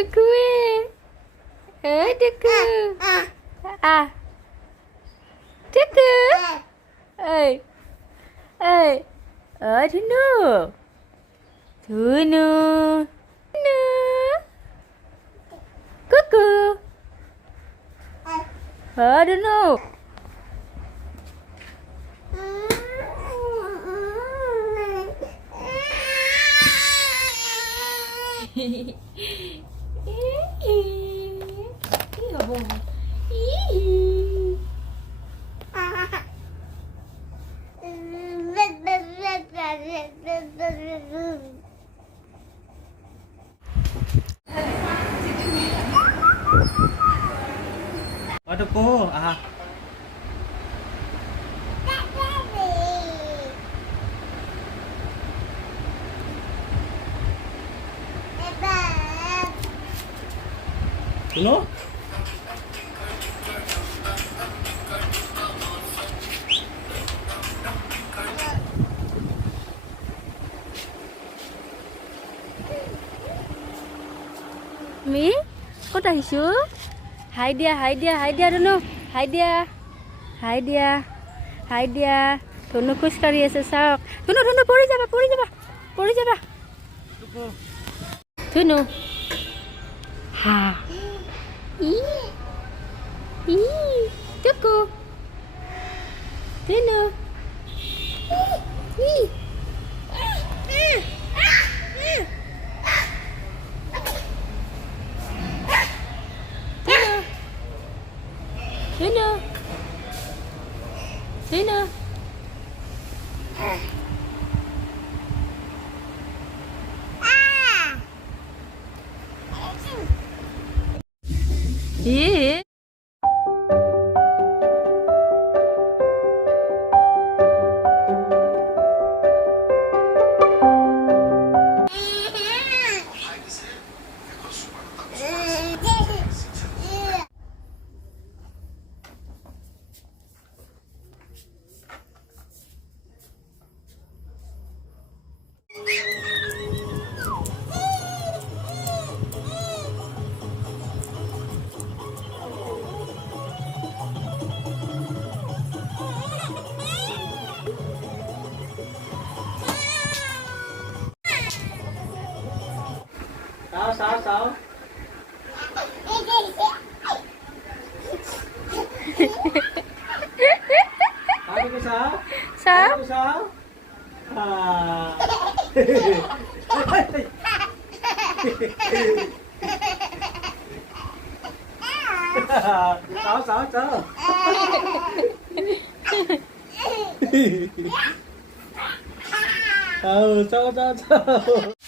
Duku Duku Duku ơi ơi dhunu dhunu dhunu cuckoo dhunu Ada po, Ano? Mi, có đầy sữa. Hai dia dhunu. Hai dia. Dhunu khush kariye sesak. Dhunu pori jaba. Dhunu. Ha. Cuckoo. Dhunu. Dhunu. Yeah. Sao? Sabi ko sao? Sao? Sao? Sao? Sao? Sao?